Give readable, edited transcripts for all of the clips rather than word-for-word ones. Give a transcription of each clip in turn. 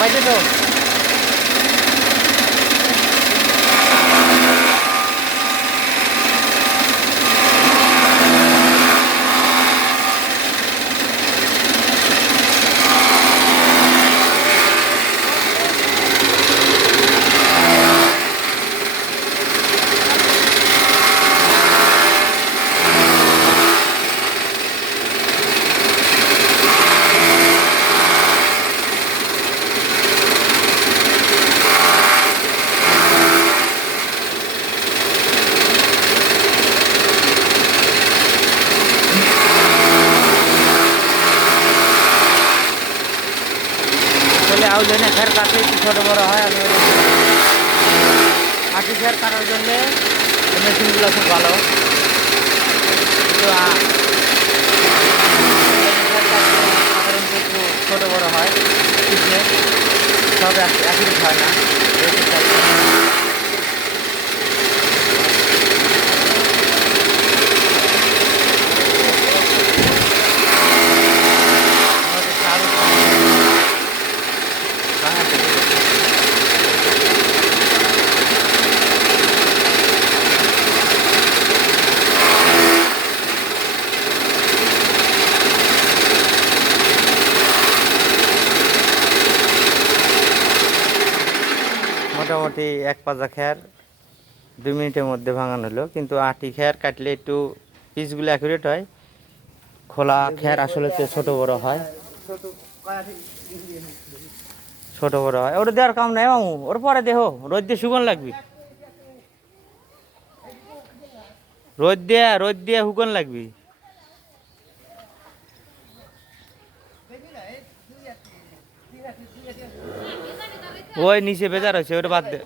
বাইরে তো আউলে না খের কাটলে একটু ছোটো বড়ো হয়। আমি আটি খের কাটার জন্যে এই মেশিনগুলো খুব ভালো। কিন্তু সাধারণত একটু ছোটো বড়ো হয়, সব একই হয় না। মোটামুটি এক পাজা খের 2 মিনিটের মধ্যে ভাঙানো হলো। কিন্তু আটি খের কাটলে একটু পিসগুলো অ্যাকুরেট হয়, খোলা খের আসলে তো ছোটো বড়ো হয়, ছোট বড় হয়। ওটা দেওয়ার কাম নাই মামু, ওর পরে দেহ রোদ দিয়ে শুকন লাগবি, রোদ দিয়ে শুকন লাগবি। ওই নিচে বেজার হয়েছে, ওটা বাদ দে।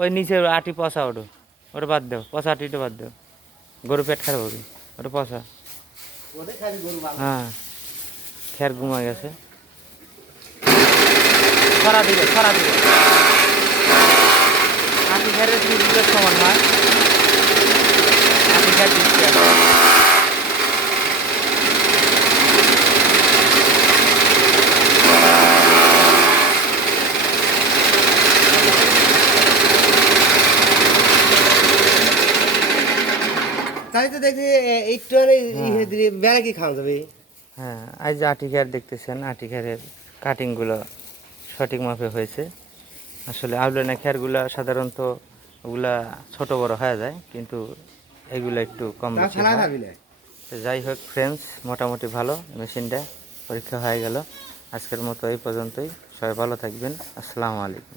ওই নিচে আটি পচা, ওটা বাদ দেও, পচা আটিটা বাদ দেও, গরু পেট খারাপ হবে। ওটা পচা, হ্যাঁ খের ঘুমা গেছে। ছড়া দিবে আটি খেরের সমান হয়, আটি খের দিচ্ছি। তাই তো দেখছি একটু বেড়া কি খাওয়া যাবে। হ্যাঁ, আজ যে আটি খের দেখতেছেন, আটি খেরের কাটিংগুলো সঠিক মাপে হয়েছে। আসলে আউলানা খেরগুলা সাধারণত ওগুলা ছোট বড় হয়ে যায়, কিন্তু এগুলো একটু কম বেশি হয়। তো যাই হোক ফ্রেন্ডস, মোটামুটি ভালো মেশিনটা পরীক্ষা হয়ে গেল। আজকের মতো এই পর্যন্তই, সবাই ভালো থাকবেন। আসসালামু আলাইকুম।